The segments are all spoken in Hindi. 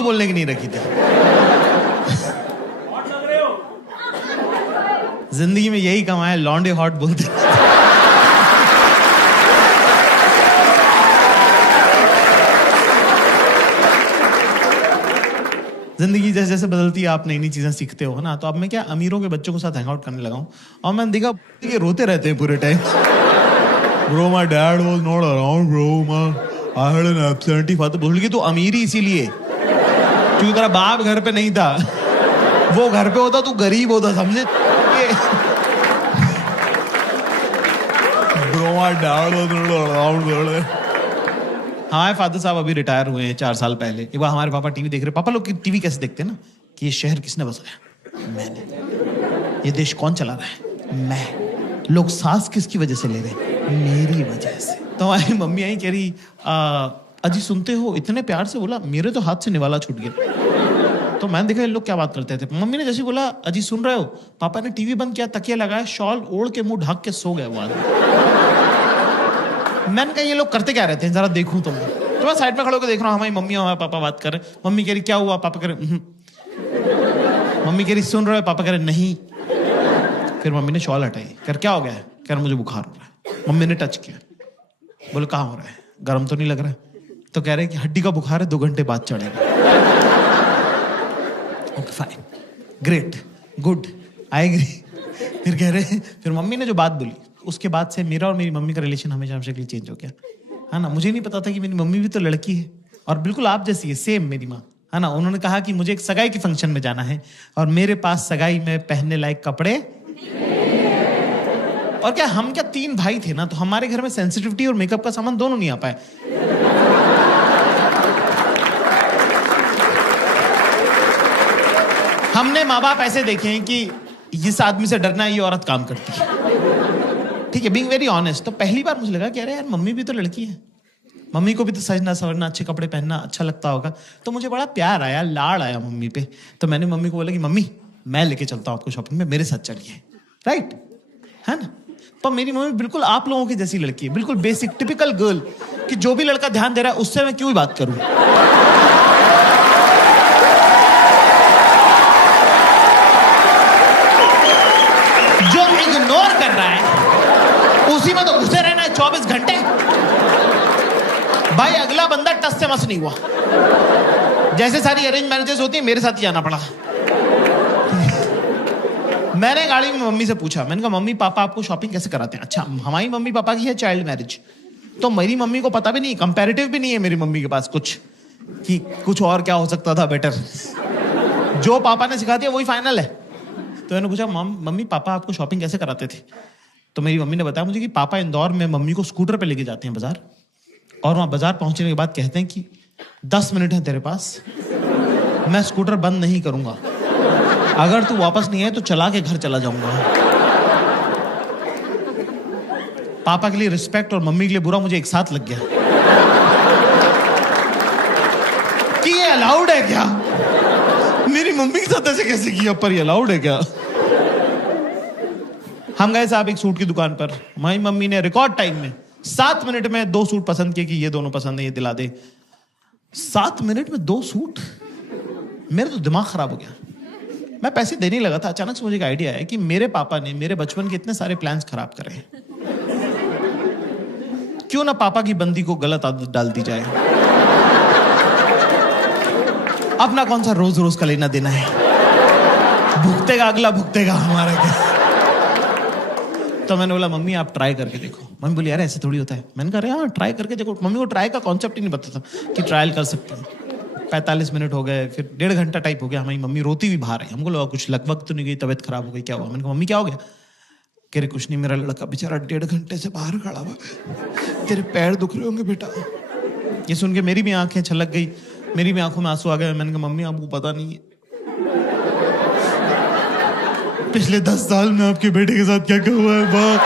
बोलने की नहीं रखी थी। जिंदगी में यही कमाया, लॉन्डे हॉट बोलते। जिंदगी जैसे जैसे बदलती है, आप नई नई चीजें सीखते हो ना। तो अब मैं क्या अमीरों के बच्चों के साथ हैंग आउट करने लगा हूं, और मैंने देखा ये रोते रहते हैं पूरे time. Bro my dad was not around bro, I had an absentee father. बोल के तो अमीर ही इसीलिए क्योंकि तेरा बाप घर पे नहीं था, वो घर पे होता तू गरीब होता, समझे? Bro my dad was not around. हमारे फादर साहब अभी रिटायर हुए हैं 4 साल पहले। एक बार हमारे पापा टीवी देख रहे। पापा लोग टीवी कैसे देखते हैं ना, कि ये शहर किसने बसाया? मैंने। ये देश कौन चला रहा है? मैं। लोग सांस किसकी वजह से ले रहे हैं? मेरी वजह से। तो हमारी मम्मी आई, कह रही अजी सुनते हो? इतने प्यार से बोला, मेरे तो हाथ से निवाला छूट गया। तो मैंने देखा ये लोग क्या बात करते थे। मम्मी ने जैसे बोला अजी सुन रहे हो, पापा ने टीवी बंद किया, तकिया लगाया, शॉल ओढ़ के मुंह ढक के सो गए वो आदमी। मैंने कहा ये लोग करते क्या रहते हैं, जरा देखूं तुम। तो मैं साइड में खड़े होकर देख रहा हूँ, हमारी मम्मी और हमारे पापा बात कर रहे। मम्मी कह रही क्या हुआ? पापा कह रहे मम्मी कह रही सुन रहे हो? पापा कह रहे नहीं। फिर मम्मी ने शॉल हटाई, कह क्या हो गया है? कह रहा मुझे बुखार हो रहा है। मम्मी ने टच किया, बोले कहाँ हो रहा है? गर्म तो नहीं लग रहा है? तो कह रहे कि हड्डी का बुखार है, 2 घंटे बाद चढ़ेगा। Okay fine, great, good, I agree. फिर कह रहे, फिर मम्मी ने जो बात बोली, उसके बाद से मेरा और मेरी मम्मी का रिलेशन हमेशा हमेशा के लिए चेंज हो गया, है ना। मुझे नहीं पता था कि मेरी मम्मी भी तो लड़की है और बिल्कुल आप जैसी है, सेम मेरी माँ, है ना। उन्होंने कहा कि मुझे एक सगाई के फंक्शन में जाना है और मेरे पास सगाई में पहनने लायक कपड़े। और क्या हम क्या 3 भाई थे ना, तो हमारे घर में सेंसिटिविटी और मेकअप का सामान दोनों नहीं आ पाए। हमने माँ बाप ऐसे देखे हैं कि इस आदमी से डरना है, ये औरत काम करती है, ठीक है, बीइंग वेरी ऑनेस्ट। तो पहली बार मुझे लगा कि अरे यार मम्मी भी तो लड़की है, मम्मी को भी तो सजना सवरना, अच्छे कपड़े पहनना अच्छा लगता होगा। तो मुझे बड़ा प्यार आया, लाड़ आया मम्मी पे। तो मैंने मम्मी को बोला कि मम्मी मैं लेके चलता हूँ आपको शॉपिंग में, मेरे साथ चलिए, राइट, है ना। पर मेरी मम्मी बिल्कुल आप लोगों की जैसी लड़की है, बिल्कुल बेसिक टिपिकल गर्ल, कि जो भी लड़का ध्यान दे रहा है उससे मैं क्यों बात करूं। जो इग्नोर कर रहा है उसी में तो घुसे रहना है 24 घंटे। भाई अगला बंदा टस से मस नहीं हुआ। जैसे सारी अरेंज मैरिजेस होती है, मेरे साथ ही जाना पड़ा। मैंने गाड़ी में मम्मी से पूछा, मैंने कहा मम्मी पापा आपको शॉपिंग कैसे कराते हैं? अच्छा, हमारी मम्मी पापा की है चाइल्ड मैरिज, तो मेरी मम्मी को पता भी नहीं, कंपैरेटिव भी नहीं है मेरी मम्मी के पास कुछ, कि कुछ और क्या हो सकता था बेटर। जो पापा ने सिखा दिया वही फाइनल है। तो मैंने पूछा मम्मी पापा आपको शॉपिंग कैसे कराते थे? तो मेरी मम्मी ने बताया मुझे कि पापा इंदौर में मम्मी को स्कूटर पे लेके जाते हैं बाजार, और वहां बाजार पहुंचने के बाद कहते हैं कि 10 मिनट है तेरे पास, मैं स्कूटर बंद नहीं करूंगा, अगर तू वापस नहीं आए तो चला के घर चला जाऊंगा। पापा के लिए रिस्पेक्ट और मम्मी के लिए बुरा मुझे एक साथ लग गया कि ये अलाउड है क्या? मेरी मम्मी के साथ ऐसे कैसे किया, पर ये अलाउड है क्या? हम गए साहब एक सूट की दुकान पर, हमारी मम्मी ने रिकॉर्ड टाइम में 7 मिनट में 2 सूट पसंद किए कि ये दोनों पसंद है, ये दिला दे। 7 मिनट में 2 सूट, मेरा तो दिमाग खराब हो गया। मैं पैसे देने ही लगा था, अचानक से मुझे एक आइडिया आया कि मेरे पापा ने मेरे बचपन के इतने सारे प्लान्स खराब करे हैं, क्यों ना पापा की बंदी को गलत आदत डाल दी जाए। अपना कौन सा रोज रोज का लेना देना है, भुगतेगा अगला, भुगतेगा हमारा क्या। तो मैंने बोला मम्मी आप ट्राई करके देखो। मम्मी बोली यार ऐसे थोड़ी होता है। मैंने कहा हाँ ट्राई करके देखो। मम्मी को ट्राई का कॉन्सेप्ट ही नहीं पता था कि ट्रायल कर सकते हैं। 45 मिनट हो गए, फिर 1.5 घंटा टाइप हो गया। हमारी मम्मी रोती हुई बाहर आई। हमको लगा कुछ लगभग तो नहीं गई, तबीयत खराब हो गई, क्या हुआ? मैंने कहा मम्मी क्या हो गया? कह रहे कुछ नहीं, मेरा लड़का बेचारा 1.5 घंटे से बाहर खड़ा हुआ, तेरे पैर दुख रहे होंगे बेटा। ये सुन के मेरी भी आंखें छलक गई, मेरी भी आंखों में आंसू आ गए। मैंने कहा मम्मी आपको पता नहीं है पिछले 10 साल में आपके बेटे के साथ क्या क्या हुआ है। बाप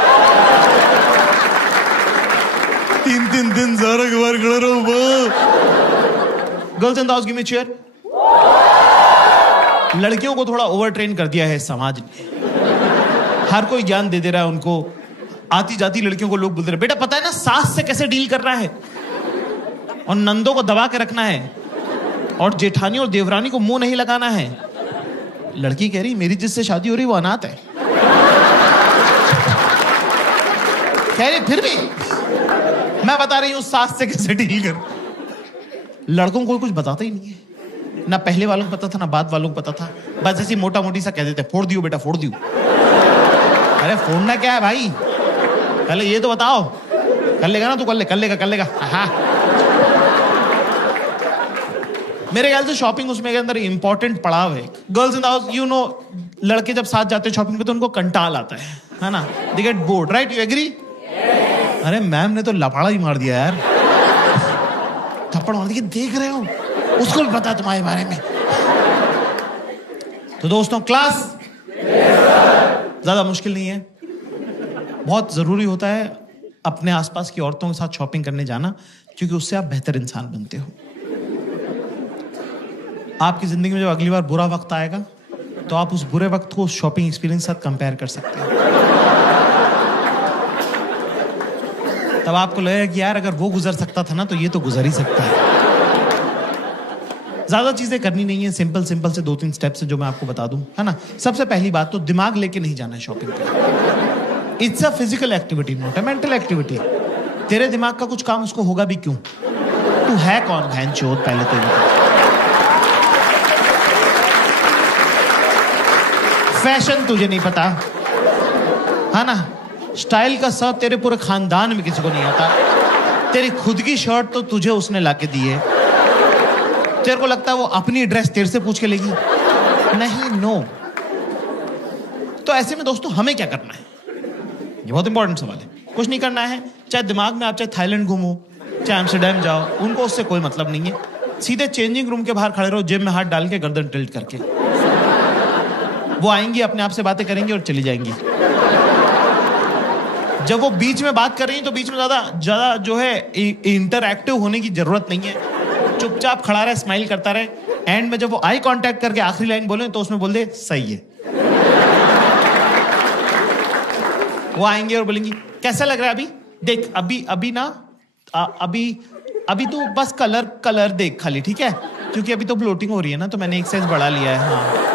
3 दिन सारा के बाहर खड़ा रहा हूँ। Girls in the house give me chair. लड़कियों को थोड़ा ओवर ट्रेन कर दिया है समाज ने, हर कोई ज्ञान दे रहा है उनको। आती जाती लड़कियों को लोग बोलते रहे बेटा पता है ना सास से कैसे डील करना है और नंदों को दबा के रखना है। और जेठानी और देवरानी को मुंह नहीं लगाना है। लड़की कह रही मेरी जिससे शादी हो रही वो अनाथ है। कह रही फिर भी मैं बता रही हूं सास से कैसे डील कर। लड़कों को कुछ बताता ही नहीं है, ना पहले वालों को पता था ना बाद वालों को पता था। बस ऐसी मोटा मोटी सा कह देते फोड़ दियो बेटा फोड़ दियो। अरे फोड़ना क्या है भाई, पहले ये तो बताओ। कर लेगा ना तू, कर लेगा। हाँ मेरे ख्याल से शॉपिंग उसमें के अंदर इंपॉर्टेंट पड़ाव है। Girls in the house you know, लड़के जब साथ जाते हैं शॉपिंग पे तो उनको कंटाल आता है ना, they get bored, right, you agree? अरे मैम ने तो लफाड़ा ही मार दिया यार, थप्पड़ मार दिया, देख रहे हो, उसको भी पता तुम्हारे बारे में। तो दोस्तों क्लास ज्यादा मुश्किल नहीं है, बहुत जरूरी होता है अपने आसपास की औरतों के साथ शॉपिंग करने जाना, क्योंकि उससे आप बेहतर इंसान बनते हो। आपकी जिंदगी में जब अगली बार बुरा वक्त आएगा तो आप उस बुरे वक्त को उस शॉपिंग एक्सपीरियंस के साथ कंपेयर कर सकते हैं। तब आपको लगेगा कि यार अगर वो गुजर सकता था ना तो ये तो गुजर ही सकता है। ज्यादा चीजें करनी नहीं है, सिंपल से 2-3 स्टेप्स जो मैं आपको बता दूं, है ना। सबसे पहली बात तो दिमाग लेके नहीं जाना है शॉपिंग पे। It's a physical activity, not a mental activity. तेरे दिमाग का कुछ काम उसको होगा भी क्यों? तू है कौन भैंचोद? पहले तो फैशन तुझे नहीं पता, है ना। स्टाइल का सब तेरे पूरे खानदान में किसी को नहीं आता। तेरी खुद की शर्ट तो तुझे उसने लाके दी है, तेरे को लगता है वो अपनी ड्रेस तेरे से पूछ के लेगी? नहीं, नो। तो ऐसे में दोस्तों हमें क्या करना है, ये बहुत इंपॉर्टेंट सवाल है। कुछ नहीं करना है, चाहे दिमाग में आप चाहे थाईलैंड घूमो, चाहे एम्स्टर्डम जाओ, उनको उससे कोई मतलब नहीं है। सीधे चेंजिंग रूम के बाहर खड़े रहो, जेब में हाथ डाल के, गर्दन टिल्ट करके। वो आएंगी, अपने आप से बातें करेंगी और चली जाएंगी। जब वो बीच में बात कर रही है तो बीच में ज्यादा जो है इंटरएक्टिव होने की जरूरत नहीं है। चुपचाप खड़ा रहे, स्माइल करता रहे। एंड में जब वो आई कांटेक्ट करके आखिरी लाइन बोले तो उसमें बोल दे सही है। वो आएंगे और बोलेंगी कैसा लग रहा है अभी, देख अभी ना अभी तो बस कलर देख खाली, ठीक है, क्योंकि अभी तो ब्लोटिंग हो रही है ना, तो मैंने एक साइज बढ़ा लिया है। हाँ,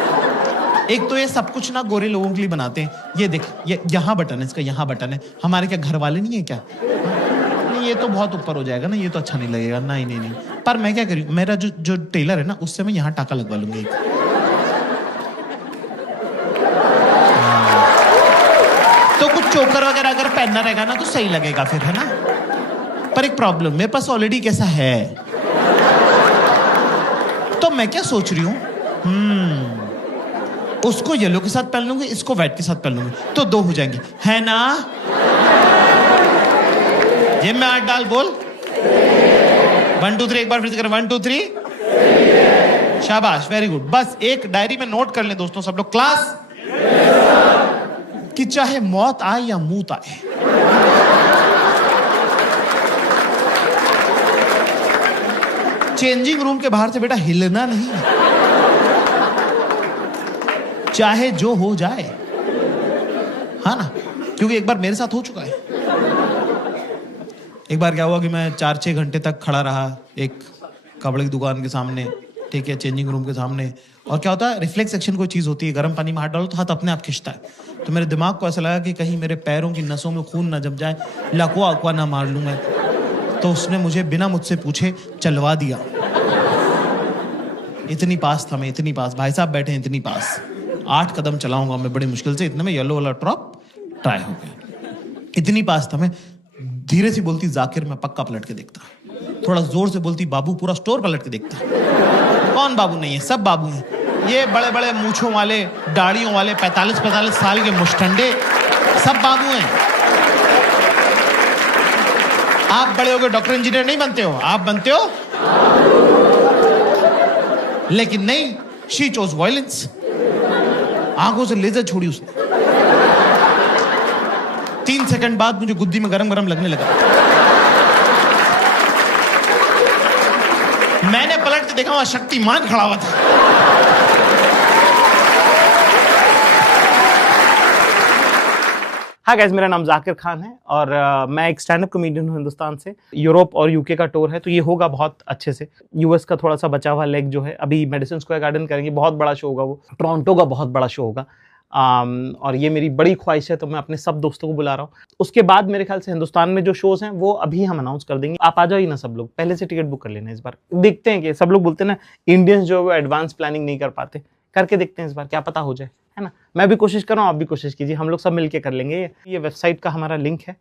एक तो ये सब कुछ ना गोरे लोगों के लिए बनाते हैं। ये देख, ये यहाँ बटन है, इसका यहाँ बटन है। हमारे क्या घर वाले नहीं है क्या? नहीं, ये तो बहुत ऊपर हो जाएगा ना, ये तो अच्छा नहीं लगेगा। नहीं। पर मैं क्या करूँ, मेरा जो टेलर है ना, उससे मैं यहाँ टाका लगवा लूंगी एक। तो कुछ चोकर वगैरह अगर पहनना रहेगा ना तो सही लगेगा फिर, है ना। पर एक प्रॉब्लम, मेरे पास ऑलरेडी कैसा है, तो मैं क्या सोच रही हूँ, उसको येलो के साथ पहन लूंगी, इसको व्हाइट के साथ पहन लूंगी, तो 2 हो जाएंगे, है ना। जेब में हाथ डाल, बोल 1 2 3, एक बार फिर से कर, 1 2 3, शाबाश, वेरी गुड। बस एक डायरी में नोट कर लें दोस्तों सब लोग, क्लास, कि चाहे मौत आए या मूत आए, चेंजिंग रूम के बाहर से बेटा हिलना नहीं, चाहे जो हो जाए, हाँ ना। क्योंकि एक बार मेरे साथ हो चुका है। एक बार क्या हुआ कि मैं 4-6 घंटे तक खड़ा रहा एक कपड़े की दुकान के सामने, ठीक है, चेंजिंग रूम के सामने। और क्या होता है, रिफ्लेक्स एक्शन कोई चीज होती है, गर्म पानी में हाथ डालो तो हाथ अपने आप खिंचता है। तो मेरे दिमाग को ऐसा लगा कि कहीं मेरे पैरों की नसों में खून ना जम जाए, लकवा अकवा ना मार लूं मैं। तो उसने मुझे बिना मुझसे पूछे चलवा दिया। इतनी पास था मैं, इतनी पास, भाई साहब बैठे हैं इतनी पास। 8 कदम चलाऊंगा मैं बड़ी मुश्किल से, इतने में येलो वाला ड्रॉप ट्राई हो गया। इतनी पास था मैं। धीरे से बोलती जाकिर, मैं पक्का पलट के देखता। थोड़ा जोर से बोलती बाबू, पूरा स्टोर पलट के देखता। कौन बाबू नहीं है, सब बाबू हैं। ये बड़े बड़े मूंछों वाले, दाढ़ियों वाले, 45-45 साल के मुष्टंडे, सब बाबू हैं। आप बड़े होकर डॉक्टर इंजीनियर नहीं बनते हो, आप बनते हो, लेकिन नहीं, शी चोज वायलेंस। आंखों से लेजर छोड़ी उसने। 3 सेकंड बाद मुझे गुद्दी में गरम गरम लगने लगा। मैंने पलट के देखा, वहां शक्तिमान खड़ा हुआ था। हाँ गाइस, मेरा नाम जाकिर खान है और मैं एक स्टैंड अप कॉमेडियन हूँ हिंदुस्तान से। यूरोप और यूके का टूर है, तो ये होगा बहुत अच्छे से। यूएस का थोड़ा सा बचा हुआ लेग जो है, अभी मेडिसिन स्क्वायर गार्डन करेंगे, बहुत बड़ा शो होगा वो। टोरंटो का बहुत बड़ा शो होगा। और ये मेरी बड़ी ख्वाहिश है, तो मैं अपने सब दोस्तों को बुला रहा हूँ। उसके बाद मेरे ख्याल से हिंदुस्तान में जो शोज हैं वो अभी हम अनाउंस कर देंगे। आप आ जाओ ही ना सब लोग, पहले से टिकट बुक कर लेना इस बार। देखते हैं कि सब लोग बोलते हैं ना इंडियंस जो है वो एडवांस प्लानिंग नहीं कर पाते, करके देखते हैं इस बार, क्या पता हो जाए, है ना। मैं भी कोशिश कर रहा हूँ, आप भी कोशिश कीजिए, हम लोग सब मिलके कर लेंगे। ये वेबसाइट का हमारा लिंक है,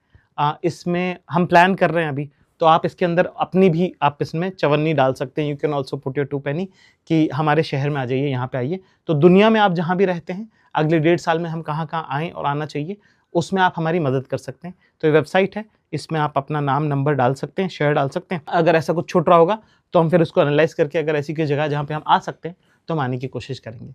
इसमें हम प्लान कर रहे हैं अभी, तो आप इसके अंदर अपनी भी आप इसमें चवन्नी डाल सकते हैं। You can also put your 2 penny कि हमारे शहर में आ जाइए, यहाँ पे आइए। तो दुनिया में आप जहाँ भी रहते हैं, अगले 1.5 साल में हम कहाँ कहाँ आएँ और आना चाहिए, उसमें आप हमारी मदद कर सकते हैं। तो ये वेबसाइट है, इसमें आप अपना नाम नंबर डाल सकते हैं, शहर डाल सकते हैं। अगर ऐसा कुछ छूट रहा होगा तो हम फिर उसको एनालाइज करके अगर ऐसी कोई जगह जहाँ पे हम आ सकते हैं तो हम आने की कोशिश करेंगे।